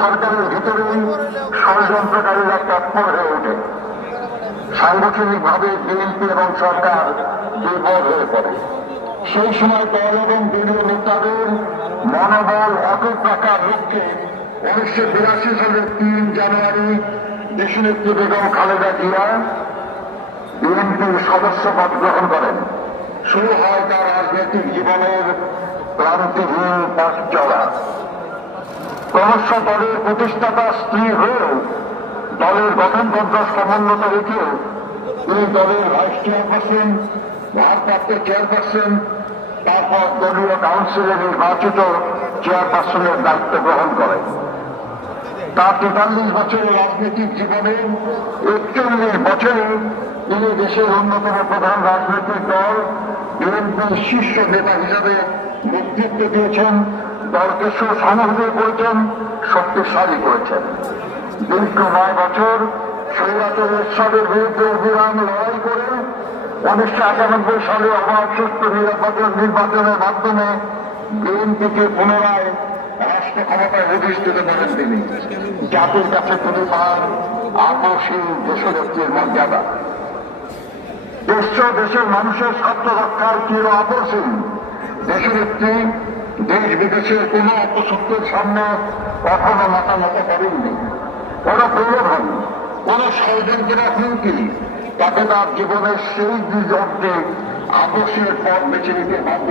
সরকারের ভিতরেই ষড়যন্ত্রকারীরা তৎপর হয়ে ওঠে। সাংগঠনিকভাবে বিএনপি এবং সরকার দুর্বল হয়ে পড়ে। সেই সময় দল এবং দলীয় নেতাদের মনোবল অটুট রাখার লক্ষ্যে 1982 সালের 3 জানুয়ারি দেশনেত্রী বেগম খালেদা জিয়া বিএনপির সদস্যপদ গ্রহণ করেন। শুরু হয় তার রাজনৈতিক জীবনের ক্রান্তিহীন পথ চলা। ক্রমশ দলের প্রতিষ্ঠাতা স্ত্রী হয়েও দলের গঠনতন্ত্র সমুন্নত রেখে এই দলের ভাইস চেয়ারপারসন, ভারপ্রাপ্ত চেয়ারপারসন, তারপর দলীয় কাউন্সিলে নির্বাচিত চেয়ারপারসনের দায়িত্ব গ্রহণ করেন। তার 43 বছরের রাজনৈতিক জীবনে 41 বছরে তিনি দেশের অন্যতম প্রধান রাজনৈতিক দল বিএনপির শীর্ষ নেতা হিসাবে নেতৃত্ব দিয়েছেন, দলকে সুসমৃদ্ধ করেছেন, শক্তিশালী করেছেন। দীর্ঘ 9 বছর স্বৈরাচার এরশাদের বিরুদ্ধে অবিরাম লড়াই করে 1991 সালে অবাধ সুষ্ঠু নির্বাচনের মাধ্যমে বিএনপিকে পুনরায় রাষ্ট্র ক্ষমতায় অধিষ্ঠিত করেন তিনি। জাতির কাছে তিনি পান আপসী দেশনেত্রীর মর্যাদা। দেশের মানুষের স্বার্থ রক্ষার চির আপসীন দেশনেত্রী দেশ বিদেশের কোন অপশক্তির সামনে কখনো মাথা নত করেননি। ওরা প্রলোভন, কোন ষড়যন্ত্র হুমকি তাকে তার জীবনের সেই দুই অর্থে আপসের পথ বেছে নিতে বাধ্য